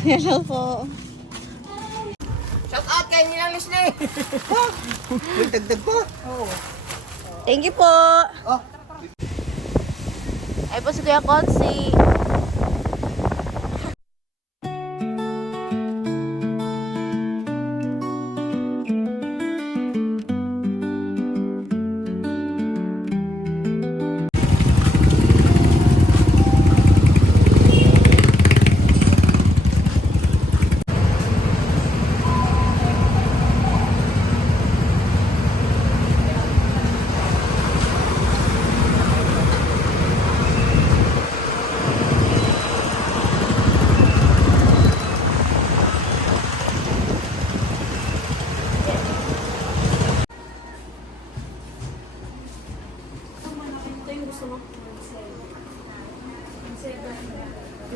Hello po. Shout out kay Nilang Leslie. May dagdag pa. Oo. Thank you po. Oh. Ay po si Kuya Kotsi.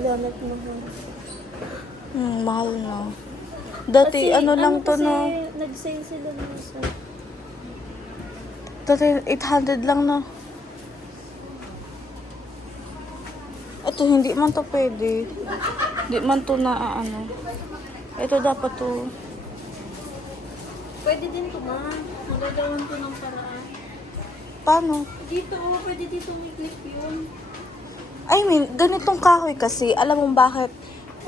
Lalat mo ha. Mahal na. Dati ano lang to kasi no. nag-sale sila na sa... Dati 800 lang no. Ito hindi man to pwede. Hindi man to na ano. Ito dapat to. Pwede din to ma. Magagawan ko ng paraan. Paano? Dito, pwede dito may clip yun. I mean, ganitong kahoy kasi, alam mo bakit?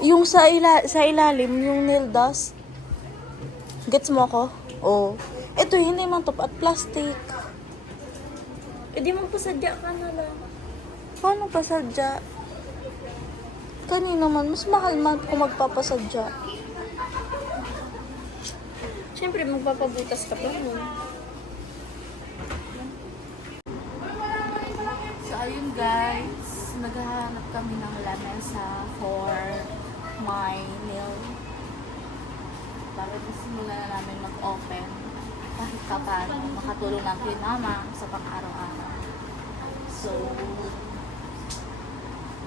Yung sa ilalim, yung nail dust. Gets mo ako? Oo. Ito, hindi man to at plastic. E di magpasadya ka na lang. Paano pasadya? Kanina man, mas mahal man kung magpapasadya. Siyempre, magpapabutas ka pa nun. So, ayun guys. Naghahanap kami ng lamesa for my nail. Bakit simulan na namin mag-open kahit kapano makatulong lang kay mama sa pang-araw-araw. So,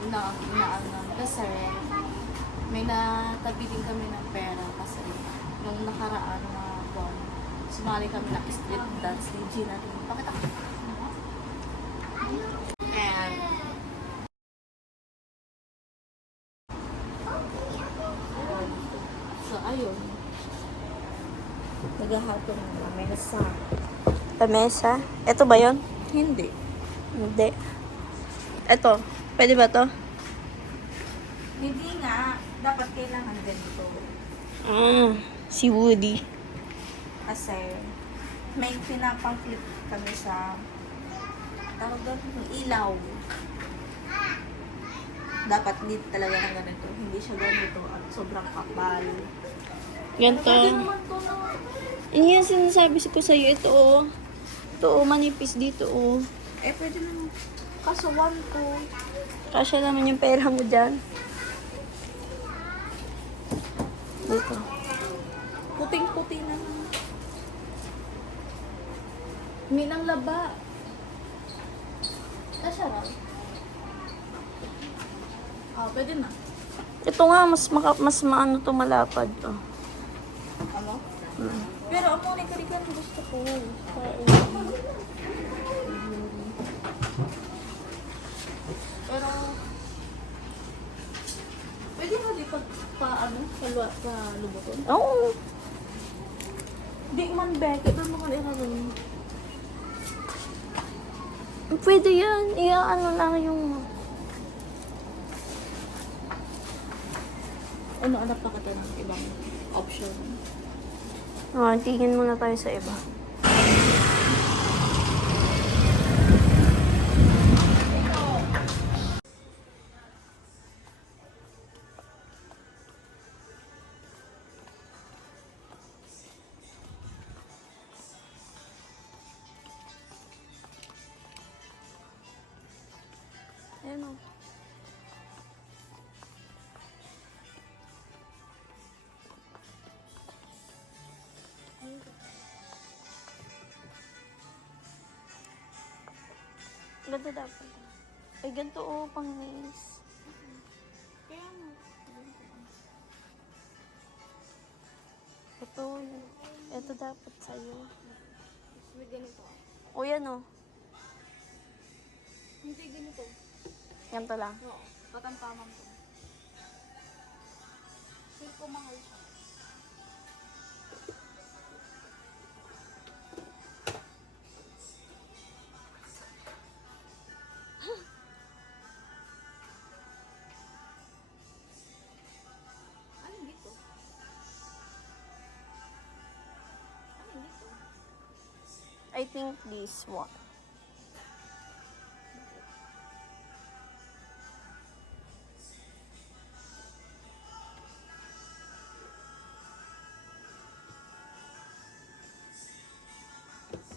inaangan kasi may natabi din kami ng pera kasi nung nakaraan na buwan, sumali kami ng street dance ni Gina. Pakita ko. And so, ayun. Naghahapon na lamesa. Lamesa? Ito ba yun? Hindi. Hindi. Ito. Pwede ba to? Hindi nga. Dapat kailangan ganito. Si Woody. Kasi may pinapang-clip kami sa tawag doon, yung ilaw. Dapat need talaga ng ganito. Hindi siya ganito at sobrang kapal. Ganito. Pwede naman to na. Yun yung sinasabi ko sa'yo. Ito oh. Ito oh. Manipis dito oh. Eh, pwede naman. Kaso one ko. Kasya naman yung pera mo dyan. Dito. Puting-puti na naman. May nang laba. Kasya ba? Pwede na. Ito nga, mas maano to malapad. Oh. Ano? Hmm. Pero ang muna karikan gusto ko. Pero pwede mo di palubuton? Oo. Di man beke, pero mo kan ikaroon. Pwede yan. Ano lang yung... Ano, anak pa ka tayo ng ibang option. Tingin muna tayo sa iba. Ayan o. Ganda dapat. Ay, ganito o, pang nails. Kaya mo. Ito dapat sa'yo. May ganito. O, yan o. Hindi ganito. Ganito lang. Oo. Tatamtaman ko. ko mahal siya. Ano dito? Ano dito? I think this one.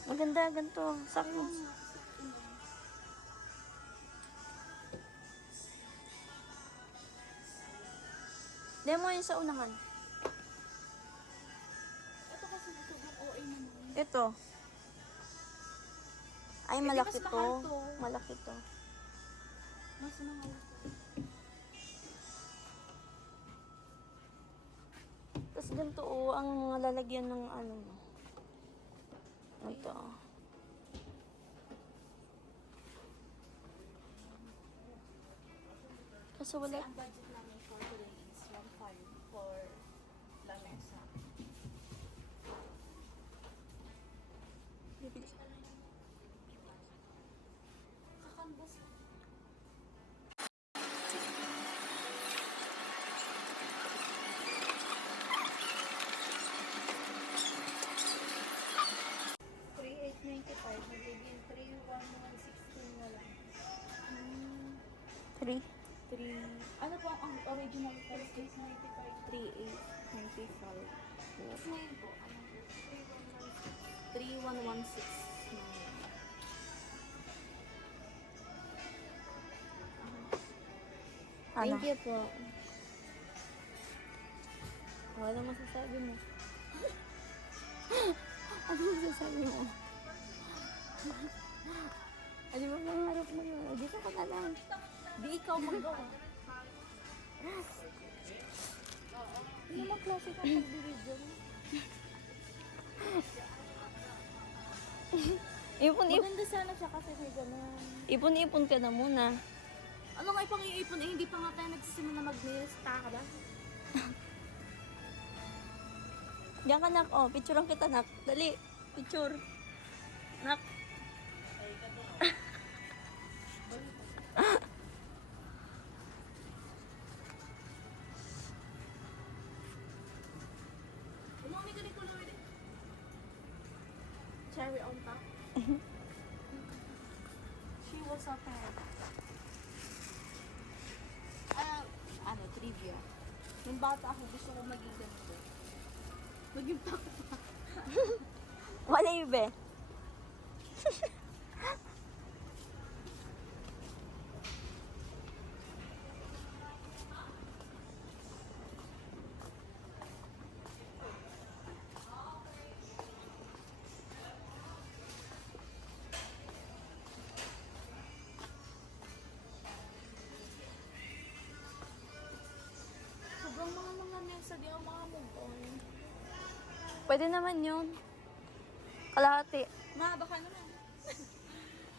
Maganda, ganito. Sakto. Demo yun sa unahan. Ito kasi dito yung OA naman. Ito. Ay, di malaki mas to. mahal to. Malaki to. Mas mahal ito. Tapos ganito, oh, ang mga lalagyan ng ano. Ito. Kaso wala. Ang budget namin for today is 1.5 for lamesa. Kakanbas. $3,895. Magiging $3,116 na lang. 3. 3. Ano po ang original price? 895. 3,895. Ngayon po, ano? 3,116. Ano? Thank you po. Wala masasabi mo. Ano masasabi mo? Ano ba pangarap mo yun? Dito ka na lang. Di ikaw magawa. Hindi naman klase ka pag-video mo. Ipon-ipon. Maganda sana siya kasi may ganun. Ipon-ipon ka na muna. Ano nga ipang iipon eh, hindi pa nga tayo nagsisimula mag-nails. Taka ba? Diyan ka, nak. Oh, picturean kita, nak. Dali. Picture. Nak. Umami ka ni color eh. Cherry on top. She was a fan. Ano, trivia. Nung bata ako, gusto ko maging ganito. Maging pakpa. Wala yung be. Sobrang mga nails sa di ako makamove on. Pwede naman yun. Kalahati. Ma, baka naman.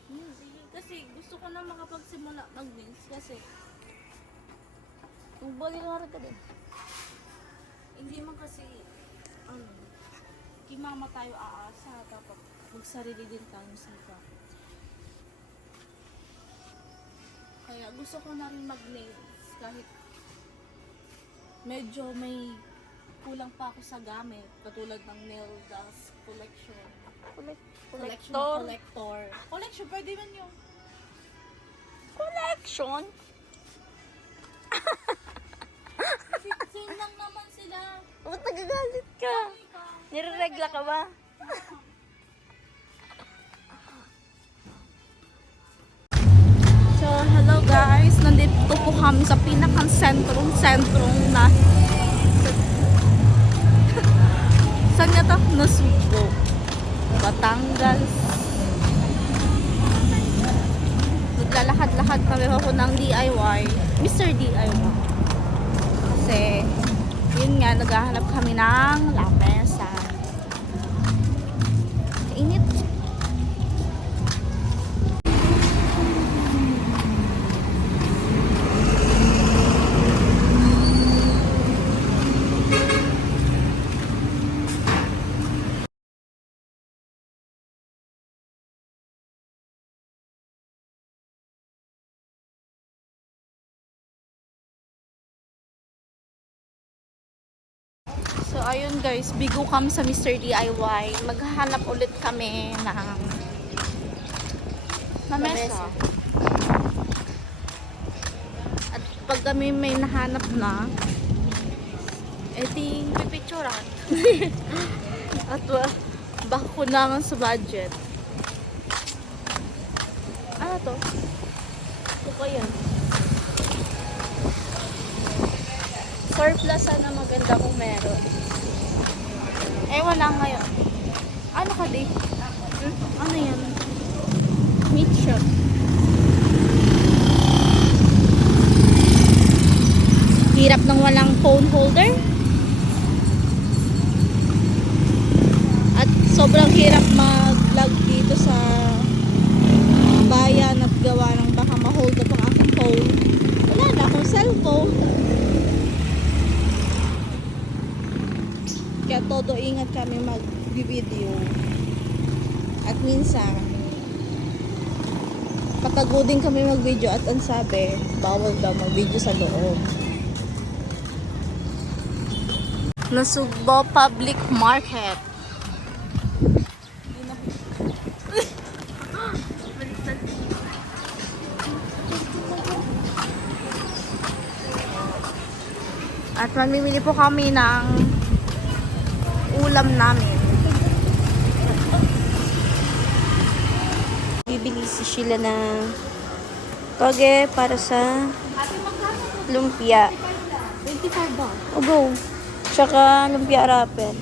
Hindi. Kasi gusto ko na makapagsimula mag-nails kasi Magbaliwara ka din. hindi man kasi ano, kay mama tayo aasa dapat magsarili din tayo sa kaya gusto ko na rin mag-nails kahit medyo may kulang pa ako sa gamit katulad ng nail dust collection. Collector. Collection, pwede man yun. Collection? Same lang naman sila. Ba't nagagalit ka? Nireregla ka ba? So, hello guys. Nandito po kami sa pinakang sentrong na. Saan nga to? Nasugbo. Batangas. Naglalakad-lakad kami ako ng DIY. Mr. DIY. Kasi, yun nga, naghahanap kami ng lamesa. Init. ayun guys, bigo kami sa Mr. DIY. Maghahanap ulit kami ng mesa. At pag kami may nahanap na, edi pipicturan. At baka kulangan sa budget. Ano to? Ito pa yan. Surplus sana maganda kung meron. Wala ngayon. Ano ka di? Ano yan? Meat shop. Hirap ng walang phone holder. At sobrang hirap mag-vlog dito sa bayan at gawa ng baka ma-hold up ang aking phone. Wala na akong cellphone. Kaya todo ingat kami mag-video. At minsan, patago din kami mag-video at ang sabi, bawal daw mag-video sa loob. Nasugbo Public Market. At mamimili po kami ng ulam namin. Bibili si Sheila ng toge para sa lumpia. 25 ba? O go. Tsaka lumpia wrapper.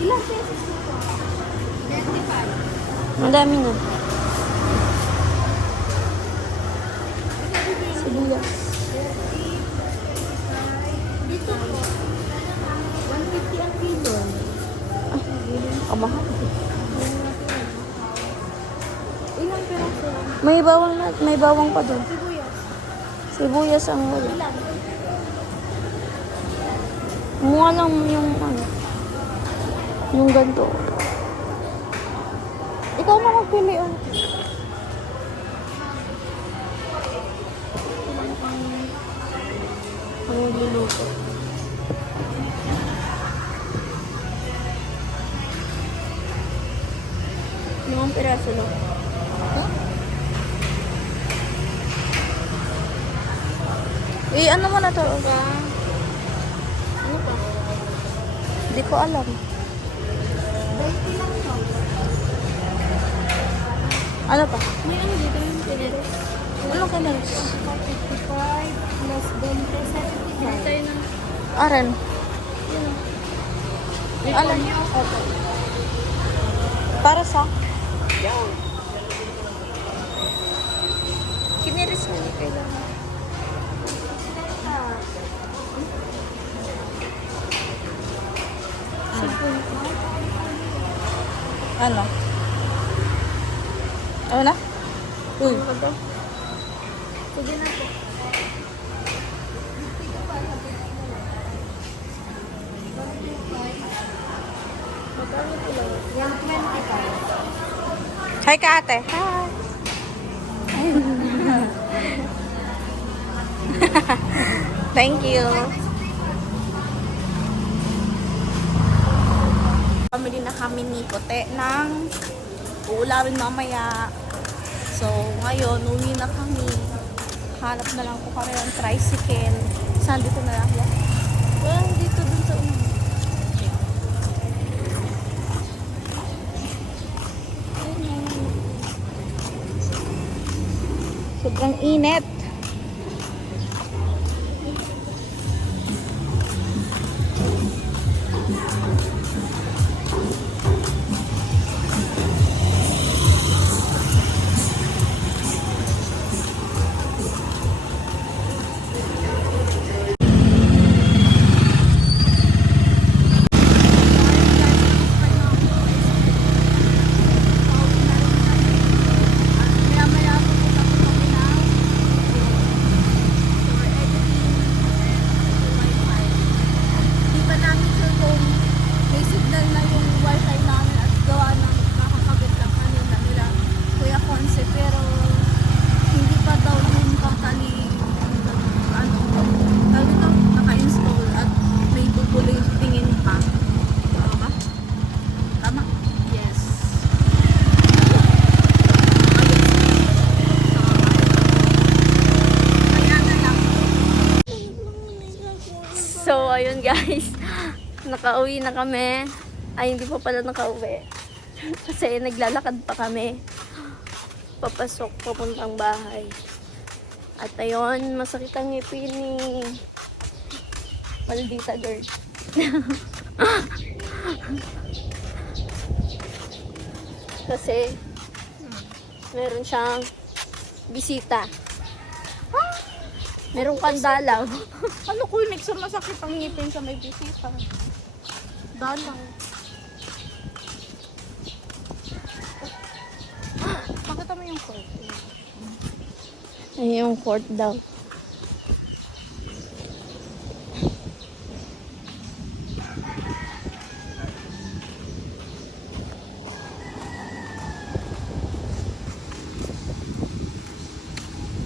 Ilang pesos na po? 25. Ang dami na. Sibuyas. Dito po. 150 ang kilo. Kamahal. Ilang peraso? May bawang pa doon. Sibuyas. Sibuyas ang wala. Ilan? Mukha lang yung ano. Yung ganito. Ikaw na magpili. Oh. Ang nagluluto. Limang piraso lang. Ano mo na to? Ano pa? Hindi ko alam. 20 lang to. Ano pa? May ano dito yung pinares? Ano ka na? 55 plus 20, 75. Tayo na. Aran. Alam niyo? Para sa? Kiniris mo ni kailangan. Ano? Ano na? Uy. Sige na po. Yung 25. Hi ka ate. Hi. Thank you. Pamili na kami ni Kote ng uulamin mamaya. So, ngayon, uwi na kami. Hanap na lang po kami ng tricycle. Saan dito na lang? Well, dito dun sa una. Sobrang init. guys. Nakauwi na kami. Ay, hindi pa pala nakauwi. Kasi naglalakad pa kami. Papasok, papuntang bahay. At ayun, masakit ang ngipin ni Maldita girl. Kasi meron siyang bisita. Merong pandalaw. Ano ko yung sa masakit ang ngipin sa may bisita? Dalaw. Pakita mo yung cord. Ay, yung court daw.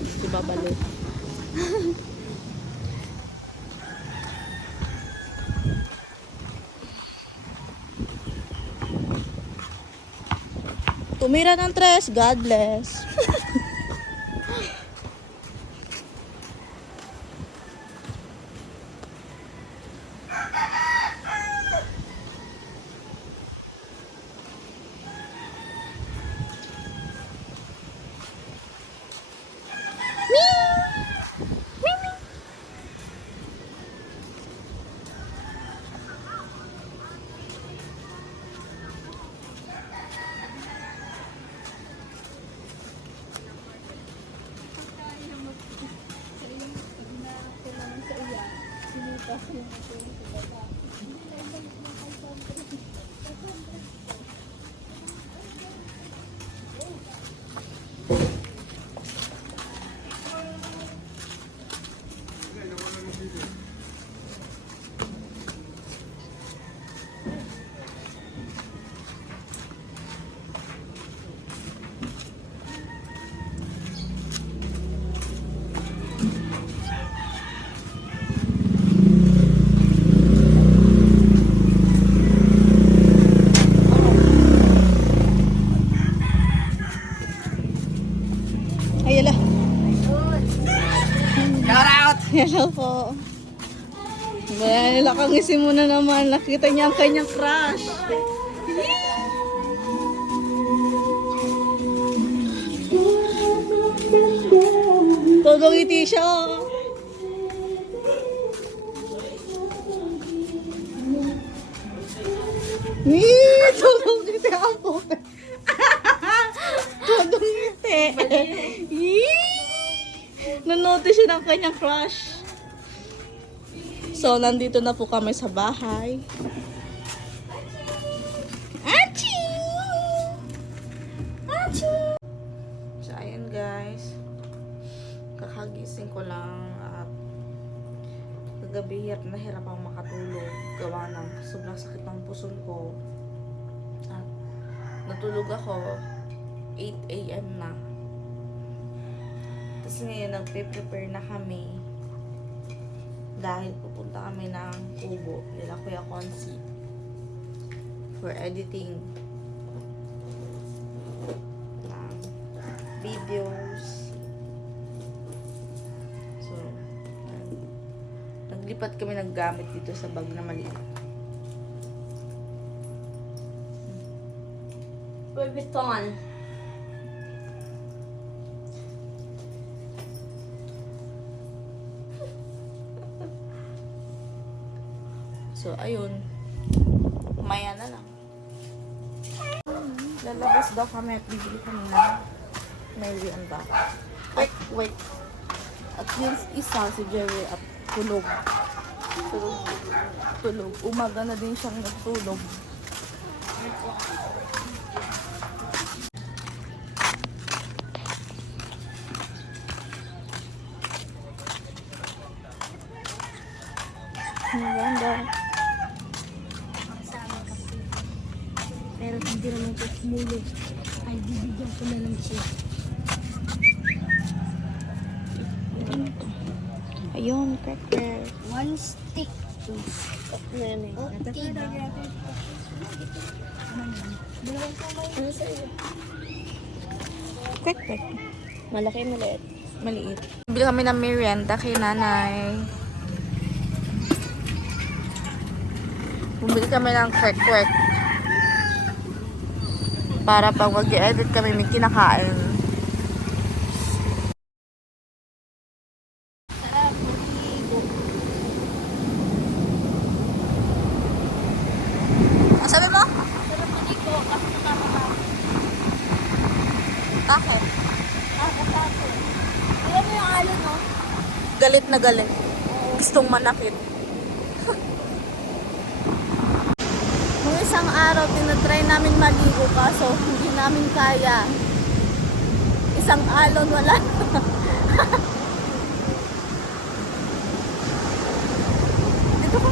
Si Babalo. Tumira ng tres, God bless. Ayala. Shout out! Hello po. Nakangisi mo na naman. Nakita niya ang kanyang crush. Todo ngiti siya. Todo ngiti ako. Todo ngiti. Nanotice siya ng kanyang crush. So, nandito na po kami sa bahay. Achoo! Achoo! So, ayun guys. Kakagising ko lang at kagabi hirap na hirap akong makatulog. Gawa ng sobrang sakit ng puson ko. At natulog ako 8 AM na. Tapos ngayon, nagpe-prepare na kami dahil pupunta kami ng Kubo nila Kuya Consi for editing ng videos. So, naglipat kami ng gamit dito sa bag na maliit. Louis Vuitton. So, ayun. Maya na lang. Lalabas daw kami at bibili kami ng merienda. Wait. At yung isa, si Jerry, at tulog. Tulog. Umaga na din siyang nagtulog. Maganda. Pero hindi naman ko kumulog. Ay, bibigyan ko na lang siya. Ayun, cracker. One stick. Nene. Ano sa'yo? Cracker. Malaki, maliit. Maliit. Bili kami ng merienda kay nanay. Bumili kami ng kwek-kwek. Para pag mag-edit kami, may kinakain. Sarap, maligo. Ang sabi mo? Sarap maligo kasi nakakatawa. Bakit? Nakakatawa. Alam mo yung alon, no? Galit na galit. Gustong manakit. Nung isang araw, tinatry namin maligo kaso hindi namin kaya. Isang alon, wala. Dito ka.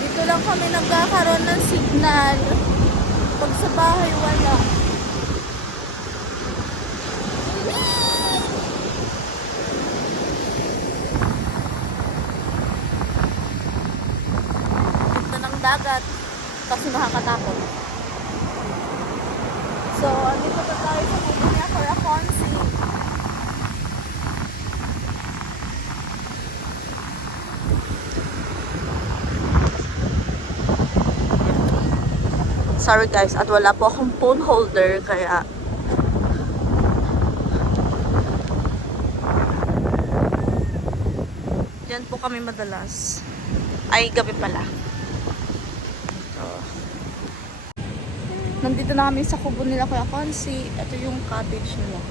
Dito lang kami nagkakaroon ng signal. Pag sa bahay, wala. Dito ng dagat. Kasi nakakatakot. So, andito pa tayo sa Pupunya Coraconsi. Sorry guys, at wala po akong phone holder, kaya diyan po kami madalas. Ay, gabi pala. So, nandito na kami sa kubo nila Kuya Consi. Ito yung cottage nila.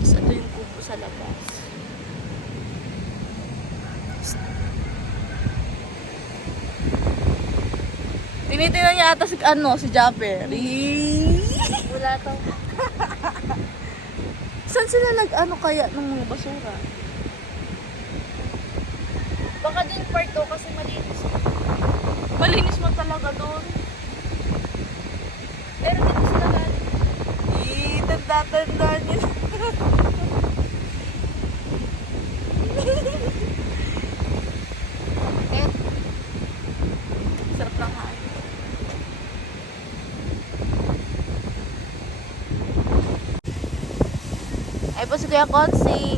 Tapos ito yung kubo sa labas. Tinitingnan niya ata si Japper. Wala to. Saan sila kaya ng mga basura? Baka dun part 2 kasi malinis. Malinis mo talaga doon. Pero dito sila galing. Tanda-tanda niya. Sarap lang kain. Ay po si Kuya Consi.